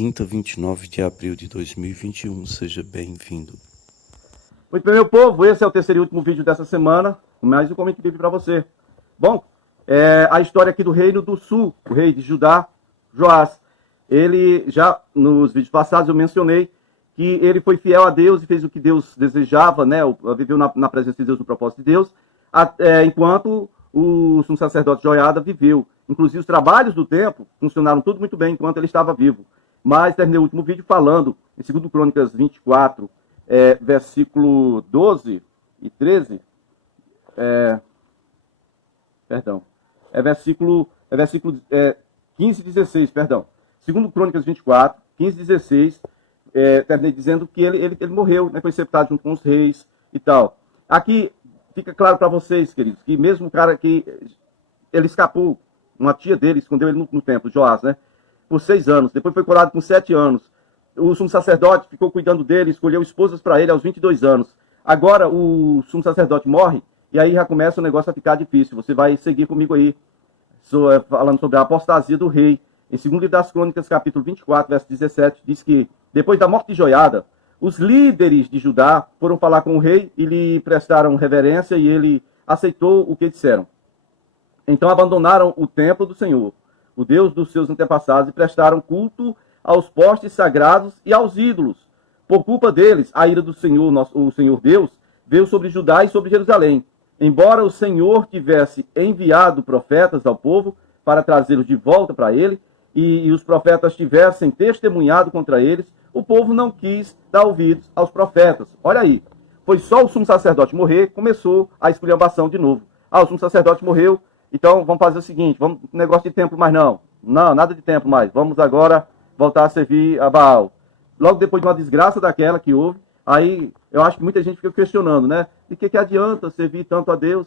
quinta, 29 de abril de 2021. Seja bem-vindo. Muito bem, meu povo, esse é o terceiro e último vídeo dessa semana, mais um Comente Bíblia para você. Bom, a história aqui do reino do sul, o rei de Judá, Joás. Ele, já nos vídeos passados eu mencionei que ele foi fiel a Deus e fez o que Deus desejava, né? Viveu na presença de Deus, no propósito de Deus, enquanto o sumo sacerdote Joiada viveu. Inclusive os trabalhos do templo funcionaram tudo muito bem enquanto ele estava vivo. Mas terminei o último vídeo falando, em 2 Crônicas 24, versículo 12 e 13, versículo 15 e 16, perdão. 2 Crônicas 24, 15 e 16, terminei dizendo que ele morreu, né, foi sepultado junto com os reis e tal. Aqui fica claro para vocês, queridos, que mesmo o cara que ele escapou, uma tia dele escondeu ele no templo, Joás, né, por 6 anos, depois foi curado com 7 anos. O sumo sacerdote ficou cuidando dele, escolheu esposas para ele aos 22 anos. Agora o sumo sacerdote morre, e aí já começa o negócio a ficar difícil. Você vai seguir comigo aí, falando sobre a apostasia do rei. Em 2 Livro das Crônicas, capítulo 24, verso 17, diz que, depois da morte de Joiada, os líderes de Judá foram falar com o rei e lhe prestaram reverência, e ele aceitou o que disseram. Então abandonaram o templo do Senhor, o Deus dos seus antepassados, e prestaram culto aos postes sagrados e aos ídolos. Por culpa deles, a ira do Senhor, o Senhor Deus, veio sobre Judá e sobre Jerusalém. Embora o Senhor tivesse enviado profetas ao povo para trazê-los de volta para ele, e os profetas tivessem testemunhado contra eles, o povo não quis dar ouvidos aos profetas. Olha aí, foi só o sumo sacerdote morrer, começou a esculhambação de novo. O sumo sacerdote morreu, então vamos fazer o seguinte, vamos negócio de templo mais não. Não, nada de templo mais. Vamos agora voltar a servir a Baal. Logo depois de uma desgraça daquela que houve, aí eu acho que muita gente fica questionando, né? De que adianta servir tanto a Deus?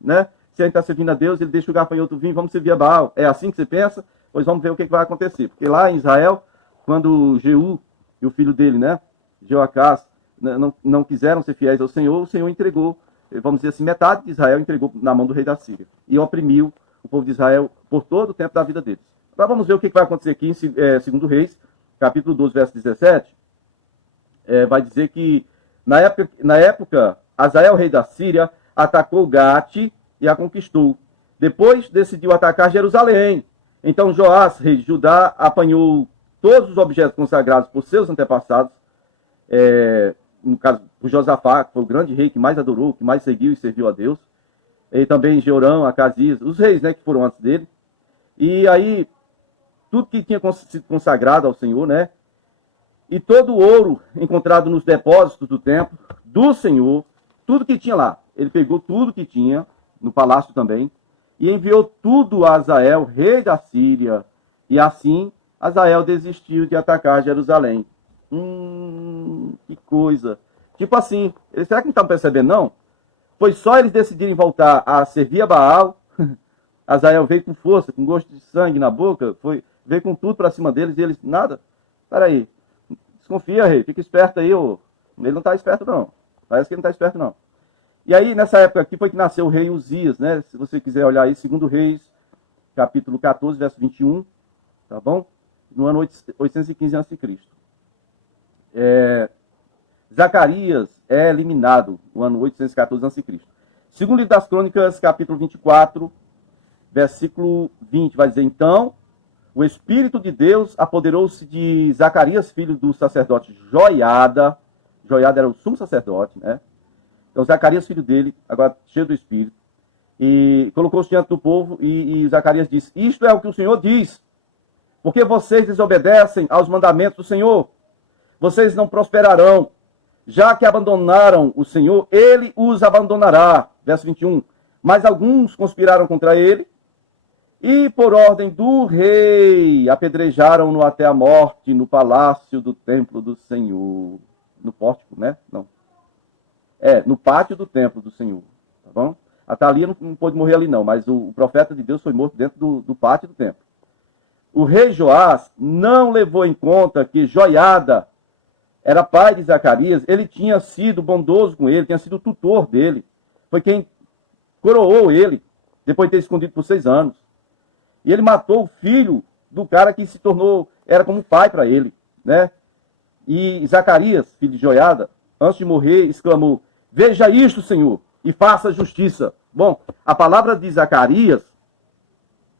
Né? Se a gente está servindo a Deus, ele deixa o gafanhoto vir, vamos servir a Baal. É assim que você pensa? Pois vamos ver o que vai acontecer. Porque lá em Israel, quando Jeú e o filho dele, né, Jeoacás, não quiseram ser fiéis ao Senhor, o Senhor entregou, vamos dizer assim, metade de Israel entregou na mão do rei da Síria. E oprimiu o povo de Israel por todo o tempo da vida deles. Agora vamos ver o que vai acontecer aqui em 2 Reis, capítulo 12, verso 17. Vai dizer que, na época, Hazael, rei da Síria, atacou Gate e a conquistou. Depois decidiu atacar Jerusalém. Então Joás, rei de Judá, apanhou todos os objetos consagrados por seus antepassados, no caso, o Josafá, que foi o grande rei que mais adorou, que mais seguiu e serviu a Deus. E também Jeorão, Acasias, os reis, né, que foram antes dele. E aí, tudo que tinha sido consagrado ao Senhor, né? E todo o ouro encontrado nos depósitos do templo do Senhor, tudo que tinha lá. Ele pegou tudo que tinha, no palácio também, e enviou tudo a Hazael, rei da Síria. E assim, Hazael desistiu de atacar Jerusalém. Que coisa. Tipo assim, será que não estão percebendo, não? Foi só eles decidirem voltar a servir a Baal. Hazael veio com força, com gosto de sangue na boca, veio com tudo para cima deles, e eles, nada. Peraí, desconfia, rei, fica esperto aí, ô. Ele não está esperto, não. Parece que ele não está esperto, não. E aí, nessa época aqui, foi que nasceu o rei Uzias, né? Se você quiser olhar aí, 2 Reis, capítulo 14, verso 21, tá bom? No ano 815 a.C. Zacarias é eliminado no ano 814 a.C. Segundo livro das Crônicas, capítulo 24, versículo 20, vai dizer, então, o Espírito de Deus apoderou-se de Zacarias, filho do sacerdote Joiada. Joiada era o sumo sacerdote, né? Então, Zacarias, filho dele, agora cheio do Espírito, e colocou-se diante do povo, e Zacarias disse, isto é o que o Senhor diz, porque vocês desobedecem aos mandamentos do Senhor, vocês não prosperarão, já que abandonaram o Senhor, ele os abandonará. Verso 21, mas alguns conspiraram contra ele, e por ordem do rei, apedrejaram-no até a morte no palácio do templo do Senhor. No pórtico, né? Não. No pátio do templo do Senhor. Tá bom? Atalia não pôde morrer ali não, mas o profeta de Deus foi morto dentro do pátio do templo. O rei Joás não levou em conta que Joiada era pai de Zacarias, ele tinha sido bondoso com ele, tinha sido tutor dele. Foi quem coroou ele, depois de ter escondido por 6 anos. E ele matou o filho do cara que se tornou era como pai para ele, né? E Zacarias, filho de Joiada, antes de morrer, exclamou: veja isto, Senhor, e faça justiça. Bom, a palavra de Zacarias,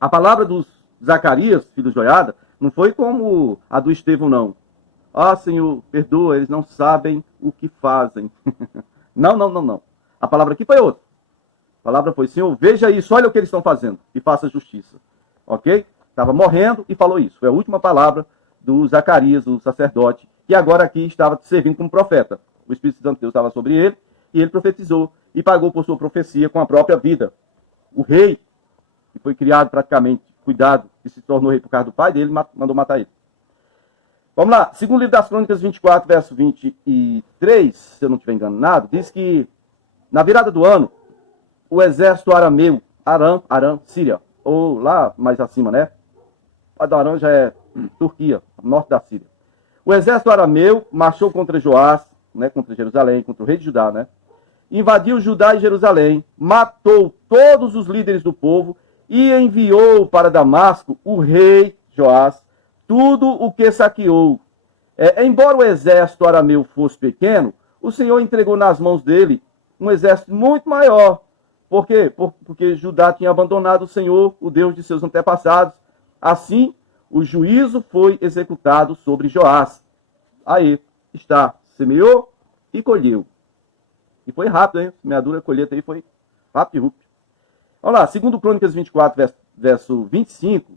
a palavra dos Zacarias, filho de Joiada, não foi como a do Estevão, não. Ah, Senhor, perdoa, eles não sabem o que fazem. Não. A palavra aqui foi outra. A palavra foi: Senhor, veja isso, olha o que eles estão fazendo e faça justiça. Ok? Estava morrendo e falou isso. Foi a última palavra do Zacarias, do sacerdote, que agora aqui estava servindo como profeta. O Espírito Santo de Deus estava sobre ele e ele profetizou e pagou por sua profecia com a própria vida. O rei, que foi criado praticamente, cuidado, e se tornou rei por causa do pai dele, mandou matar ele. Vamos lá, segundo livro das Crônicas 24, verso 23, se eu não estiver enganado, diz que na virada do ano, o exército arameu, Aram, Síria, ou lá mais acima, né? A do Aram já é Turquia, norte da Síria. O exército arameu marchou contra Joás, né, contra Jerusalém, contra o rei de Judá, né? Invadiu Judá e Jerusalém, matou todos os líderes do povo e enviou para Damasco o rei Joás tudo o que saqueou. Embora o exército arameu fosse pequeno, o Senhor entregou nas mãos dele um exército muito maior. Por quê? Porque Judá tinha abandonado o Senhor, o Deus de seus antepassados. Assim, o juízo foi executado sobre Joás. Aí está, semeou e colheu. E foi rápido, hein? Semeadura, colheita aí foi rápido e rúpido. Vamos lá, segundo Crônicas 24, verso 25.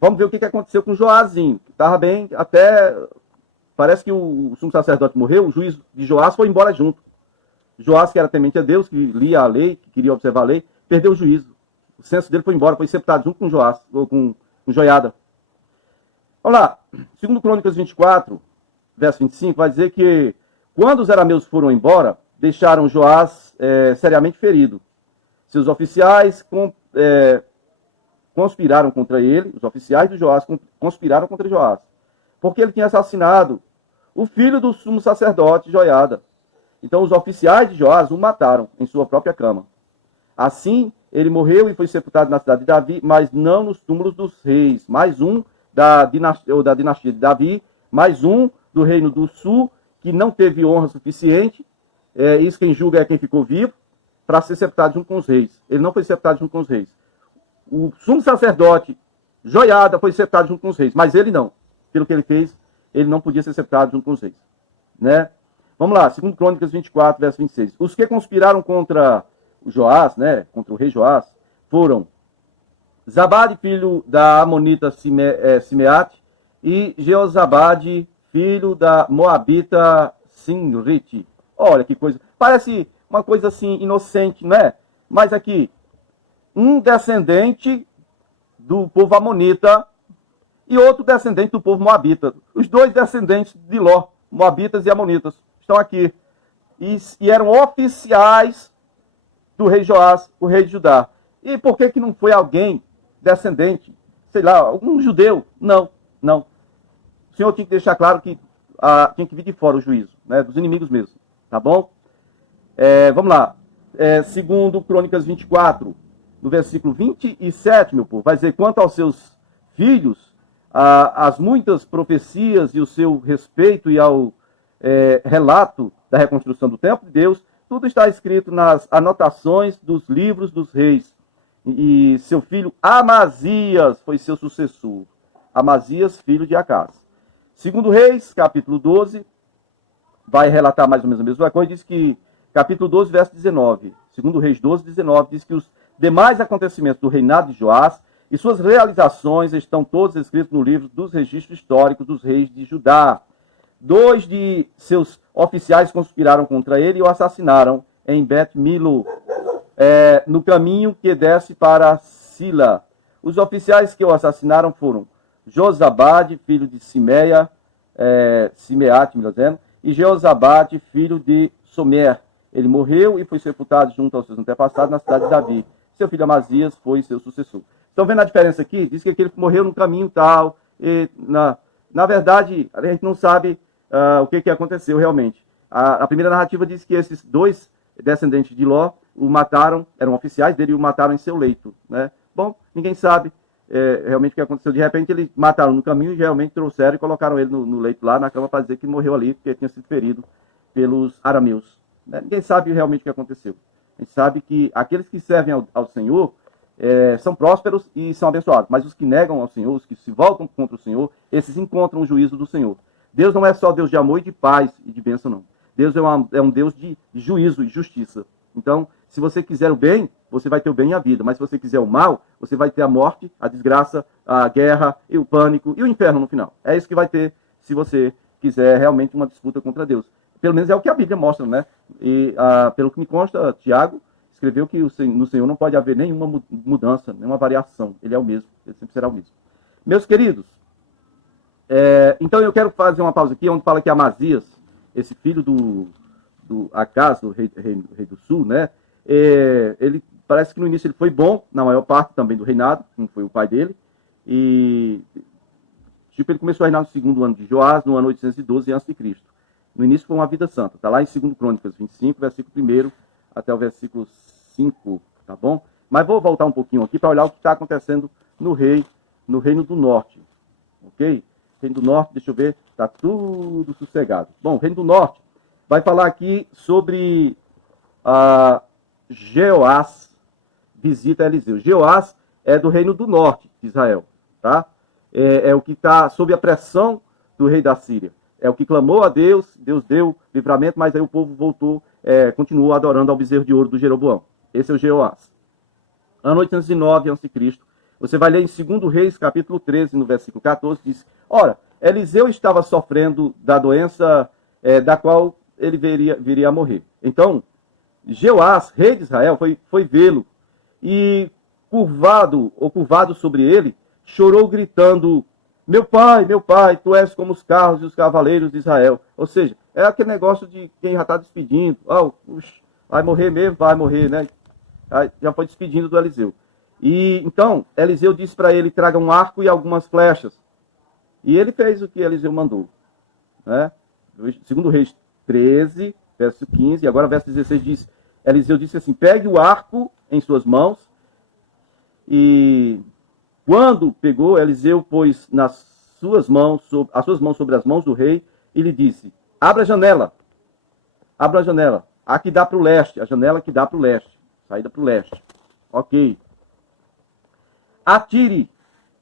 Vamos ver o que aconteceu com Joazinho. Estava bem, até parece que o sumo sacerdote morreu, o juiz de Joás foi embora junto. Joás, que era temente a Deus, que lia a lei, que queria observar a lei, perdeu o juízo. O senso dele foi embora, foi sepultado junto com Joás, ou com Joiada. Vamos lá, segundo Crônicas 24, verso 25, vai dizer que quando os arameus foram embora, deixaram Joás seriamente ferido. Seus oficiais conspiraram contra ele, os oficiais de Joás conspiraram contra Joás, porque ele tinha assassinado o filho do sumo sacerdote Joiada. Então os oficiais de Joás o mataram em sua própria cama. Assim, ele morreu e foi sepultado na cidade de Davi, mas não nos túmulos dos reis. Mais um da dinastia de Davi, mais um do reino do sul, que não teve honra suficiente. Isso quem julga é quem ficou vivo, para ser sepultado junto com os reis. Ele não foi sepultado junto com os reis. O sumo sacerdote Joiada foi sepultado junto com os reis, mas ele não. Pelo que ele fez, ele não podia ser sepultado junto com os reis. Né? Vamos lá, segundo Crônicas 24, verso 26. Os que conspiraram contra o Joás, né, contra o rei Joás, foram Zabade, filho da Amonita Simeate, e Jeozabade, filho da Moabita Sinrite. Olha que coisa, parece uma coisa assim inocente, não é? Mas aqui, um descendente do povo Amonita e outro descendente do povo Moabita. Os dois descendentes de Ló, Moabitas e Amonitas, estão aqui. E eram oficiais do rei Joás, o rei de Judá. E por que não foi alguém descendente, sei lá, algum judeu? Não. O Senhor tinha que deixar claro que tinha que vir de fora o juízo, né, dos inimigos mesmo. Tá bom? Vamos lá. Segundo Crônicas 24, no versículo 27, meu povo, vai dizer: quanto aos seus filhos, as muitas profecias e o seu respeito e ao relato da reconstrução do templo de Deus, tudo está escrito nas anotações dos livros dos reis. E seu filho Amazias foi seu sucessor. Amazias, filho de Acás. Segundo Reis, capítulo 12, vai relatar mais ou menos a mesma coisa. Diz que, capítulo 12, verso 19. Segundo Reis 12, 19, diz que os demais acontecimentos do reinado de Joás e suas realizações estão todos escritos no livro dos registros históricos dos reis de Judá. 2 de seus oficiais conspiraram contra ele e o assassinaram em Bet-Milo, no caminho que desce para Sila. Os oficiais que o assassinaram foram Josabade, filho de Simeate, melhor dizendo, e Jeozabade, filho de Somer. Ele morreu e foi sepultado junto aos seus antepassados na cidade de Davi. Seu filho Amazias foi seu sucessor. Estão vendo a diferença aqui? Diz que aquele morreu no caminho tal. E na verdade, a gente não sabe o que aconteceu realmente. A primeira narrativa diz que esses dois descendentes de Ló o mataram, eram oficiais dele e o mataram em seu leito. Né? Bom, ninguém sabe. realmente o que aconteceu. De repente, eles mataram no caminho e realmente trouxeram e colocaram ele no leito lá, na cama, para dizer que morreu ali, porque tinha sido ferido pelos arameus. Né? Ninguém sabe realmente o que aconteceu. A gente sabe que aqueles que servem ao Senhor são prósperos e são abençoados, mas os que negam ao Senhor, os que se voltam contra o Senhor, esses encontram o juízo do Senhor. Deus não é só Deus de amor e de paz e de bênção, não. Deus é um Deus de juízo e justiça. Então, se você quiser o bem, você vai ter o bem e a vida. Mas se você quiser o mal, você vai ter a morte, a desgraça, a guerra, e o pânico e o inferno no final. É isso que vai ter se você quiser realmente uma disputa contra Deus. Pelo menos é o que a Bíblia mostra, né? E pelo que me consta, Tiago escreveu que no Senhor não pode haver nenhuma mudança, nenhuma variação. Ele é o mesmo, ele sempre será o mesmo. Meus queridos, então eu quero fazer uma pausa aqui, onde fala que Amazias, esse filho do Acaz, do rei do sul, né? Ele parece que no início ele foi bom, na maior parte também do reinado, como foi o pai dele, e tipo, ele começou a reinar no segundo ano de Joás, no ano 812 a.C. No início foi uma vida santa, está lá em 2 Crônicas 25, versículo 1 até o versículo 5, tá bom? Mas vou voltar um pouquinho aqui para olhar o que está acontecendo no reino do norte, ok? Reino do norte, deixa eu ver, está tudo sossegado. Bom, Reino do norte vai falar aqui sobre Jeoás visita Eliseu. Jeoás é do reino do norte de Israel, tá? É o que está sob a pressão do rei da Síria. É o que clamou a Deus, Deus deu livramento, mas aí o povo voltou, continuou adorando ao bezerro de ouro do Jeroboão. Esse é o Jeoás. Ano 809 a.C., você vai ler em 2 Reis, capítulo 13, no versículo 14, diz: ora, Eliseu estava sofrendo da doença da qual ele viria a morrer. Então, Jeoás, rei de Israel, foi vê-lo e, curvado sobre ele, chorou gritando: meu pai, tu és como os carros e os cavaleiros de Israel. Ou seja, é aquele negócio de quem já está despedindo. Vai morrer mesmo, vai morrer, né? Já foi despedindo do Eliseu. E então, Eliseu disse para ele: traga um arco e algumas flechas. E ele fez o que Eliseu mandou. Né? 2 Reis 13, verso 15, e agora verso 16 diz: Eliseu disse assim: pegue o arco em suas mãos. E quando pegou, Eliseu pôs as suas mãos sobre as mãos do rei e lhe disse: abra a janela, a que dá para o leste, a janela que dá para o leste, saída para o leste. Ok. Atire.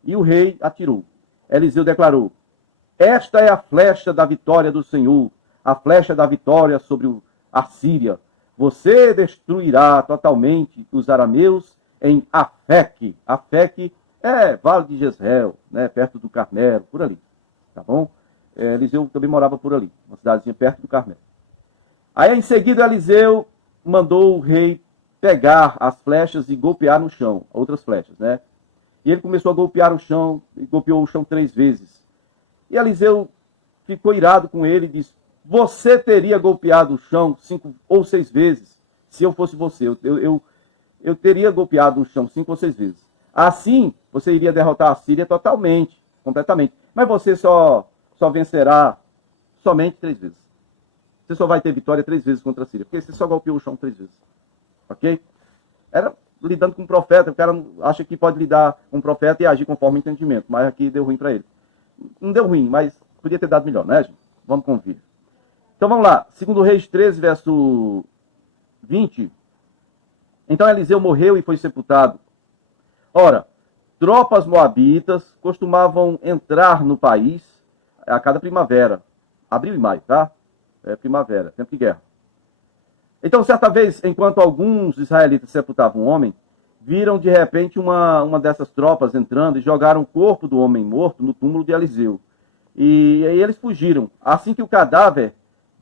E o rei atirou. Eliseu declarou: esta é a flecha da vitória do Senhor, a flecha da vitória sobre a Síria. Você destruirá totalmente os arameus em Afeque. Afeque é Vale de Jezreel, né, perto do Carmelo, por ali. Tá bom? Eliseu também morava por ali, uma cidadezinha perto do Carmelo. Aí, em seguida, Eliseu mandou o rei pegar as flechas e golpear no chão, outras flechas, né? E ele começou a golpear o chão, e golpeou o chão 3 vezes. E Eliseu ficou irado com ele e disse: você teria golpeado o chão 5 ou 6 vezes, se eu fosse você. Eu teria golpeado o chão 5 ou 6 vezes. Assim, você iria derrotar a Síria totalmente, completamente. Mas você só vencerá somente 3 vezes. Você só vai ter vitória 3 vezes contra a Síria, porque você só golpeou o chão 3 vezes. Ok? Era lidando com um profeta, o cara acha que pode lidar com um profeta e agir conforme o entendimento, mas aqui deu ruim para ele. Não deu ruim, mas podia ter dado melhor, né, gente? Vamos convir. Então vamos lá, 2 Reis 13, verso 20. Então Eliseu morreu e foi sepultado. Ora, tropas moabitas costumavam entrar no país a cada primavera. Abril e maio, tá? É primavera, tempo de guerra. Então, certa vez, enquanto alguns israelitas sepultavam um homem, viram de repente uma dessas tropas entrando e jogaram o corpo do homem morto no túmulo de Eliseu. E aí eles fugiram. Assim que o cadáver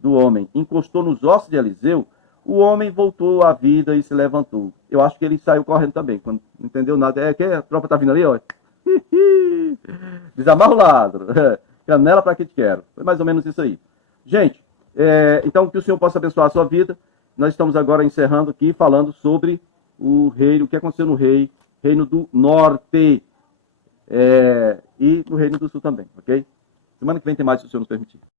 do homem encostou nos ossos de Eliseu, o homem voltou à vida e se levantou. Eu acho que ele saiu correndo também, quando não entendeu nada. Que a tropa tá vindo ali, ó. Desamarra o ladro. Canela para que te quero. Foi mais ou menos isso aí. Gente, então que o Senhor possa abençoar a sua vida. Nós estamos agora encerrando aqui, falando sobre o que aconteceu no reino do norte e no reino do sul também, ok? Semana que vem tem mais, se o Senhor nos permitir.